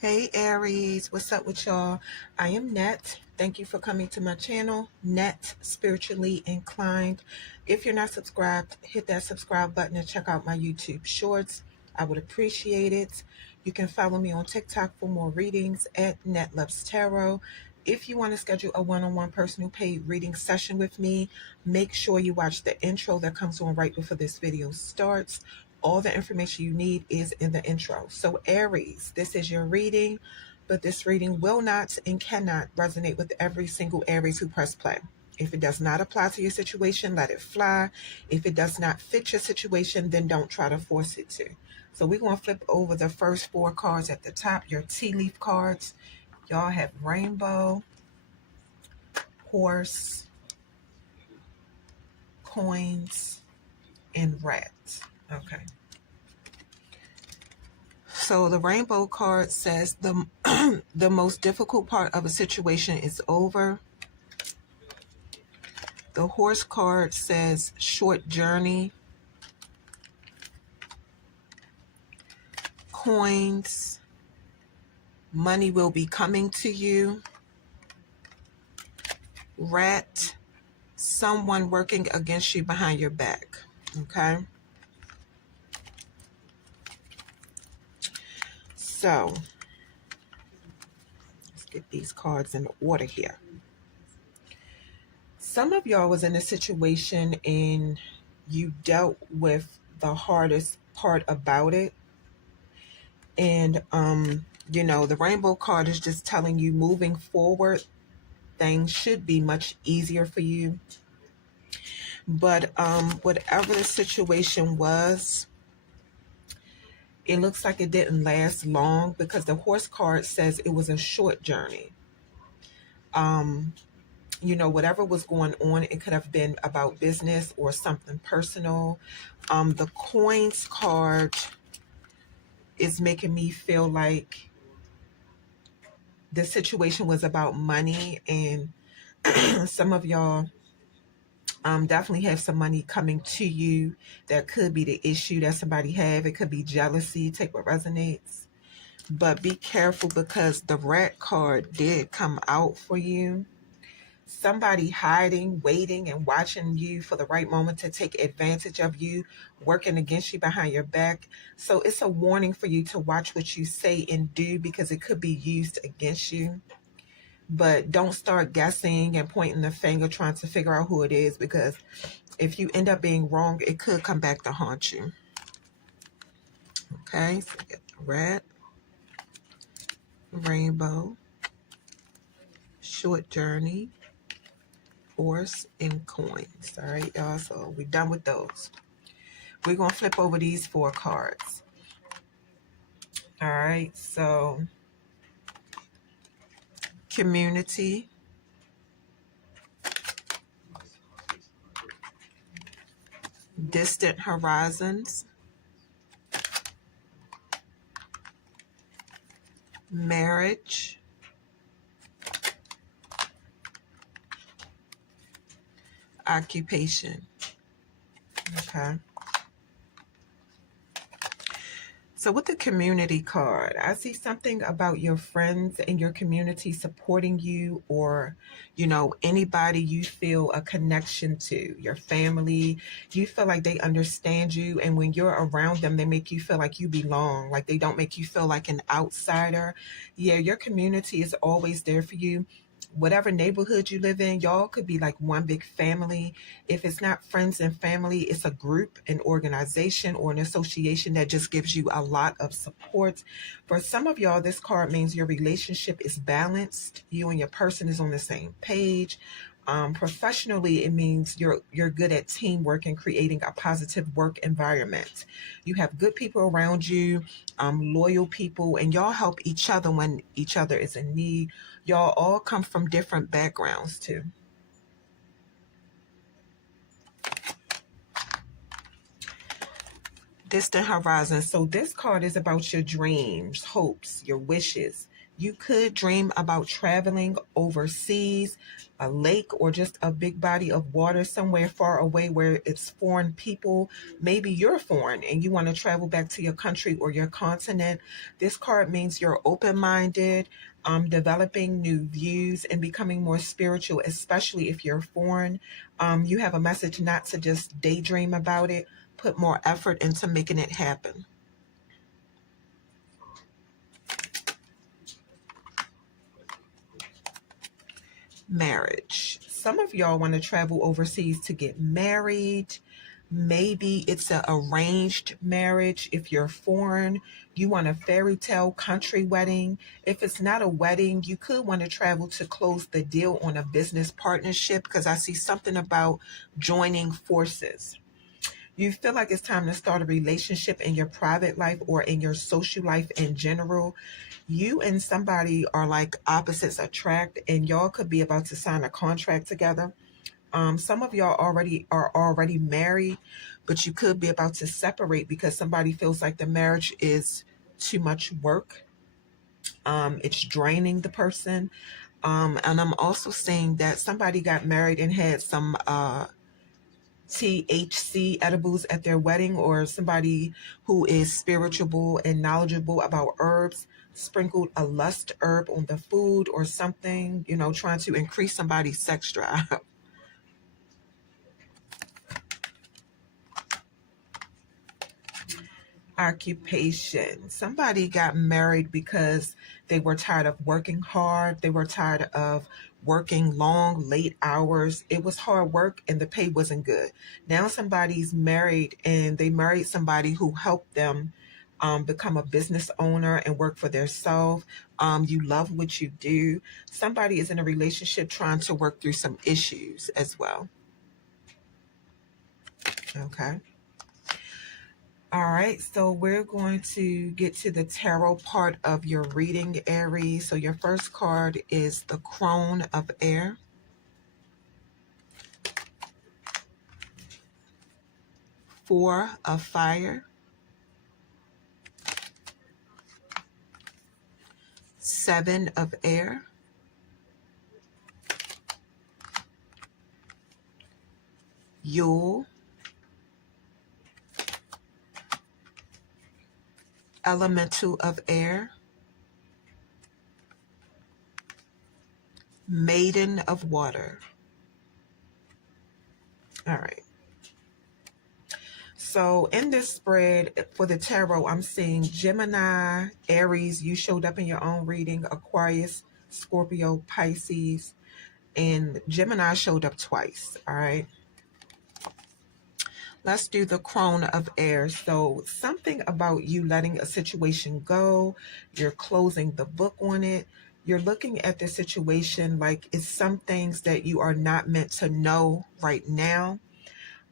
Hey Aries, what's up with y'all? I am Net. Thank you for coming to my channel, Net Spiritually Inclined. If you're not subscribed, hit that subscribe button and check out my YouTube shorts. I would appreciate it. You can follow me on TikTok for more readings at Net Loves Tarot. If you want to schedule a one-on-one personal paid reading session with me, make sure you watch the intro that comes on right before this video starts. All the information you need is in the intro. So Aries, this is your reading, but this reading will not and cannot resonate with every single Aries who press play. If it does not apply to your situation, let it fly. If it does not fit your situation, then don't try to force it to. So we're going to flip over the first four cards at the top, your tea leaf cards. Y'all have rainbow, horse, coins, and rat. Okay. So the rainbow card says the the most difficult part of a situation is over. The horse card says short journey. Coins, money will be coming to you. Rat, someone working against you behind your back. Okay. So let's get these cards in order here. Some of y'all was in a situation and you dealt with the hardest part about it. And, the rainbow card is just telling you moving forward, things should be much easier for you. But whatever the situation was, it looks like it didn't last long because the horse card says it was a short journey. Whatever was going on, it could have been about business or something personal. The coins card is making me feel like the situation was about money, and some of y'all definitely have some money coming to you. That could be the issue that somebody have. It could be jealousy. Take what resonates. But be careful because the rat card did come out for you. Somebody hiding, waiting, and watching you for the right moment to take advantage of you, working against you behind your back. So it's a warning for you to watch what you say and do because it could be used against you. But don't start guessing and pointing the finger trying to figure out who it is, because if you end up being wrong, it could come back to haunt you. Okay, so we get the red, rainbow, short journey, horse, and coins. All right, y'all, so we're done with those. We're going to flip over these four cards. All right, so community, distant horizons, marriage, occupation. Okay. So with the community card, I see something about your friends and your community supporting you, or, anybody you feel a connection to, your family. You feel like they understand you. And when you're around them, they make you feel like you belong, like they don't make you feel like an outsider. Yeah, your community is always there for you. Whatever neighborhood you live in, y'all could be like one big family. If it's not friends and family, it's a group, an organization, or an association that just gives you a lot of support. For some of y'all, this card means your relationship is balanced. You and your person is on the same page. Professionally, it means you're good at teamwork and creating a positive work environment. You have good people around you, loyal people, and y'all help each other when each other is in need. Y'all all come from different backgrounds too. Distant horizon. So this card is about your dreams, hopes, your wishes. You could dream about traveling overseas, a lake, or just a big body of water somewhere far away where it's foreign people. Maybe you're foreign and you want to travel back to your country or your continent. This card means you're open minded, developing new views, and becoming more spiritual, especially if you're foreign. You have a message not to just daydream about it, put more effort into making it happen. Marriage. Some of y'all want to travel overseas to get married. Maybe it's an arranged marriage. If you're foreign, you want a fairy tale country wedding. If it's not a wedding, you could want to travel to close the deal on a business partnership, because I see something about joining forces. You feel like it's time to start a relationship in your private life or in your social life in general. You and somebody are like opposites attract, and y'all could be about to sign a contract together. Some of y'all already married, but you could be about to separate because somebody feels like the marriage is too much work. It's draining the person. And I'm also seeing that somebody got married and had some THC edibles at their wedding, or somebody who is spiritual and knowledgeable about herbs sprinkled a lust herb on the food or something, trying to increase somebody's sex drive. Occupation. Somebody got married because they were tired of working hard. They were tired of working long, late hours. It was hard work and the pay wasn't good. Now somebody's married and they married somebody who helped them become a business owner and work for themselves. You love what you do. Somebody is in a relationship trying to work through some issues as well. Okay. All right, so we're going to get to the tarot part of your reading, Aries. So your first card is the Crone of Air. Four of Fire. Seven of Air. Yule. Elemental of Air. Maiden of Water. All right. So in this spread for the tarot, I'm seeing Gemini, Aries, you showed up in your own reading, Aquarius, Scorpio, Pisces, and Gemini showed up twice. All right. Let's do the Crone of Air. So something about you letting a situation go, you're closing the book on it. You're looking at the situation like it's some things that you are not meant to know right now.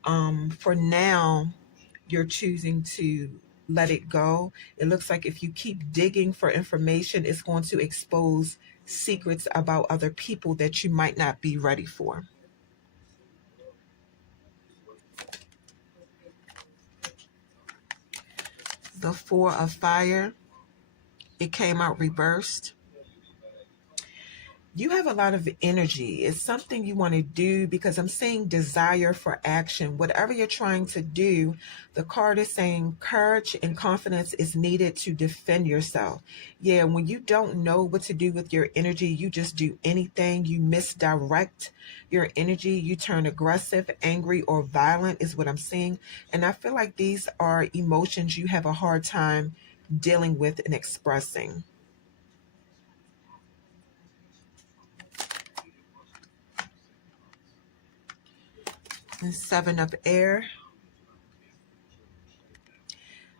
For now, you're choosing to let it go. It looks like if you keep digging for information, it's going to expose secrets about other people that you might not be ready for. The Four of Fire, it came out reversed. You have a lot of energy. It's something you want to do because I'm saying desire for action. Whatever you're trying to do, the card is saying courage and confidence is needed to defend yourself. Yeah, when you don't know what to do with your energy, you just do anything. You misdirect your energy. You turn aggressive, angry, or violent, is what I'm seeing. And I feel like these are emotions you have a hard time dealing with and expressing. And Seven of Air.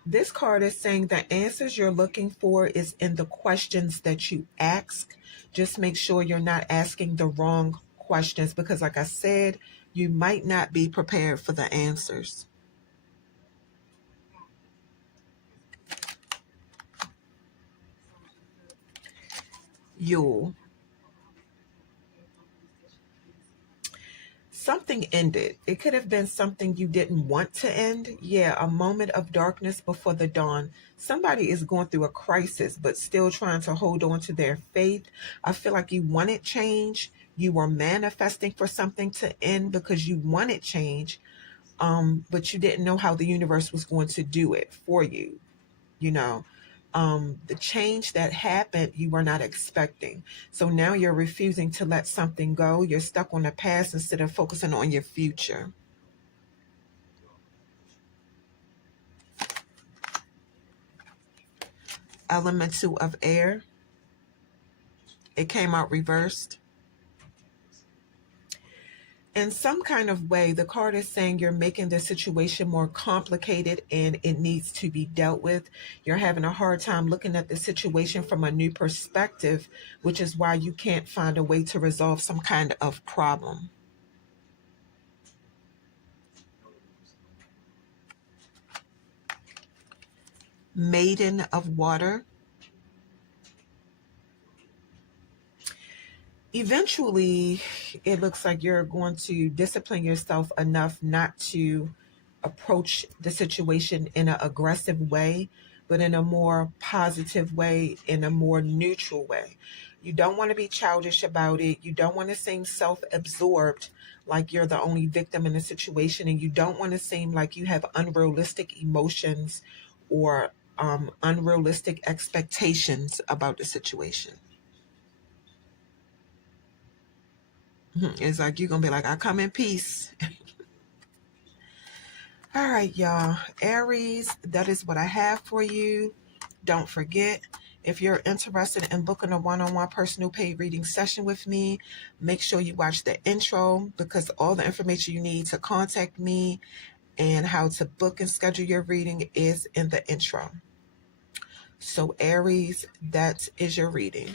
This card is saying the answers you're looking for is in the questions that you ask. Just make sure you're not asking the wrong questions because, like I said, you might not be prepared for the answers. Yule. Something ended. It could have been something you didn't want to end. Yeah, a moment of darkness before the dawn. Somebody is going through a crisis, but still trying to hold on to their faith. I feel like you wanted change. You were manifesting for something to end because you wanted change, but you didn't know how the universe was going to do it for you. You know, the change that happened you were not expecting. So now you're refusing to let something go. You're stuck on the past instead of focusing on your future. Elemental of air. It came out reversed. In some kind of way, the card is saying you're making the situation more complicated and it needs to be dealt with. You're having a hard time looking at the situation from a new perspective, which is why you can't find a way to resolve some kind of problem. Maiden of water. Eventually, it looks like you're going to discipline yourself enough not to approach the situation in an aggressive way, but in a more positive way, in a more neutral way. You don't want to be childish about it. You don't want to seem self absorbed, like you're the only victim in the situation, and you don't want to seem like you have unrealistic emotions or unrealistic expectations about the situation. It's like you're going to be like, I come in peace. All right, y'all. Aries, that is what I have for you. Don't forget, if you're interested in booking a one-on-one personal paid reading session with me, make sure you watch the intro because all the information you need to contact me and how to book and schedule your reading is in the intro. So, Aries, that is your reading.